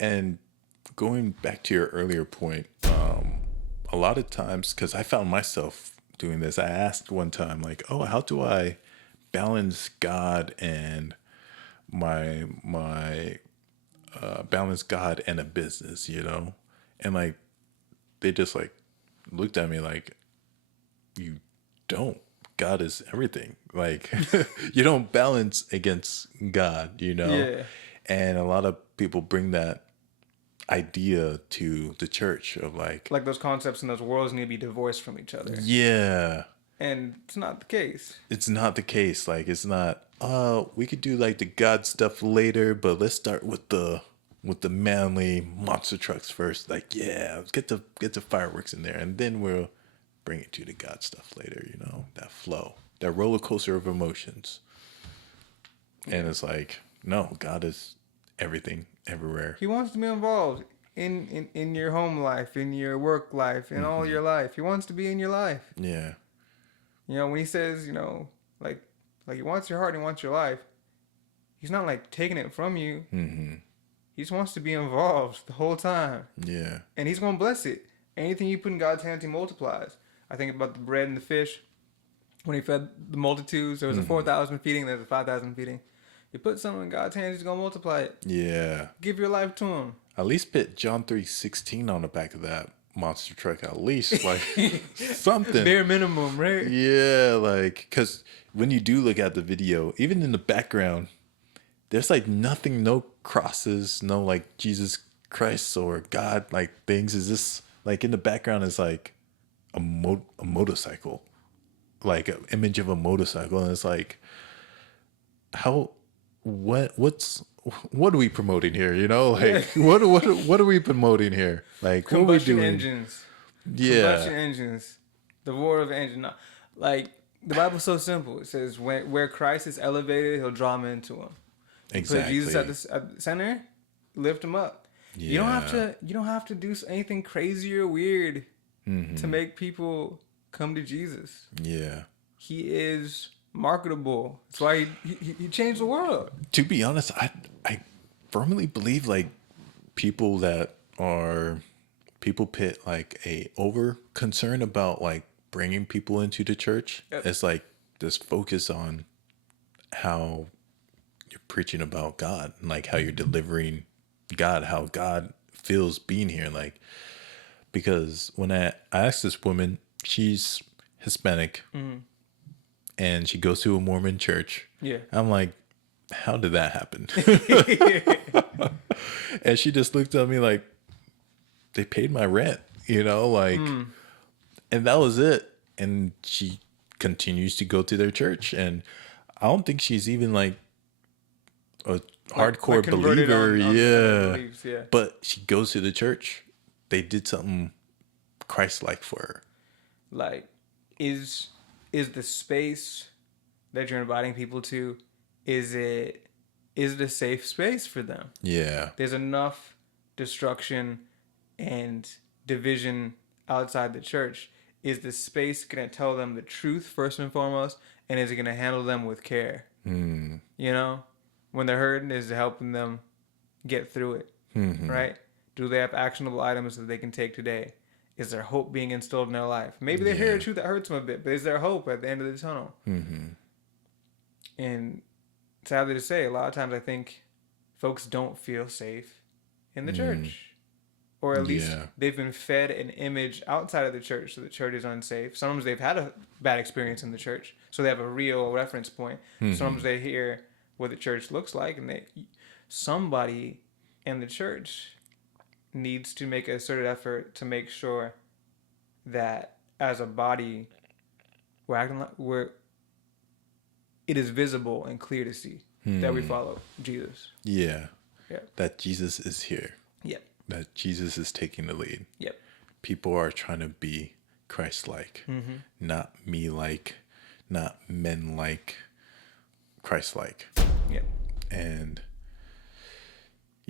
And going back to your earlier point, a lot of times, because I found myself doing this, I asked one time, like, oh, how do I balance God and my balance God and a business, you know? And like, they just like looked at me like, you don't. God is everything. Like, you don't balance against God, you know? Yeah. And a lot of people bring that idea to the church of like, Like those concepts and those worlds need to be divorced from each other. yeah, And it's not the case. it's not the case. Like, it's not, we could do like the God stuff later, but let's start with the manly monster trucks first. Like, yeah, let's get the fireworks in there, and then we'll bring it to the God stuff later, you know, that flow, that roller coaster of emotions. And it's like, no, God is everything, everywhere. He wants to be involved in your home life, in your work life, in all your life. He wants to be in your life. Yeah. You know, when he says, you know, like he wants your heart and he wants your life, he's not like taking it from you. Mm-hmm. He just wants to be involved the whole time. Yeah. And he's going to bless it. Anything you put in God's hands, he multiplies. I think about the bread and the fish. When he fed the multitudes, there was a 4,000 feeding, there's a 5,000 feeding. You put something in God's hands, he's going to multiply it. Yeah. Give your life to him. At least put John 3:16 on the back of that monster truck, at least. Like, something. Bare minimum, right? Yeah, like, because when you do look at the video, even in the background, there's like nothing, no crosses, no like Jesus Christ or God like things. Is this like in the background is like a motorcycle, like an image of a motorcycle, and it's like, how, what are we promoting here? You know, like what are we promoting here? Like, what are we Combustion doing? engines. Yeah. Combustion engines. The war of engine. Like, the Bible's so simple. It says, where Christ is elevated, he'll draw men into him. Exactly. Put Jesus at the center, lift him up. Yeah. You don't have to do anything crazy or weird to make people come to Jesus. Yeah. He is marketable. That's why he changed the world. To be honest, I firmly believe like people put like a over concern about like bringing people into the church. Yep. It's like this focus on how you're preaching about God and like how you're delivering God, how God feels being here. Like, because when I asked this woman, she's Hispanic and she goes to a Mormon church. Yeah. I'm like, how did that happen? And she just looked at me like, they paid my rent, you know, like, and that was it. And she continues to go to their church. And I don't think she's even like a hardcore converted believer. on Yeah. beliefs, yeah. But she goes to the church. They did something Christ-like for her. Like, is the space that you're inviting people to, is it a safe space for them? Yeah. There's enough destruction and division outside the church. Is the space going to tell them the truth first and foremost, and is it going to handle them with care? You know, when they're hurting, is it helping them get through it? Right? Do they have actionable items that they can take today? Is there hope being instilled in their life? Maybe they hear a truth that hurts them a bit, but is there hope at the end of the tunnel? And sadly to say, a lot of times I think folks don't feel safe in the church. Or at least they've been fed an image outside of the church, so the church is unsafe. Sometimes they've had a bad experience in the church, so they have a real reference point. Sometimes they hear what the church looks like, and somebody in the church needs to make a concerted effort to make sure that as a body we're acting like it is visible and clear to see that we follow Jesus. Yeah. Yeah. That Jesus is here. Yep. That Jesus is taking the lead. Yep. People are trying to be Christ-like, not me-like, not men-like, Christ-like. Yep. And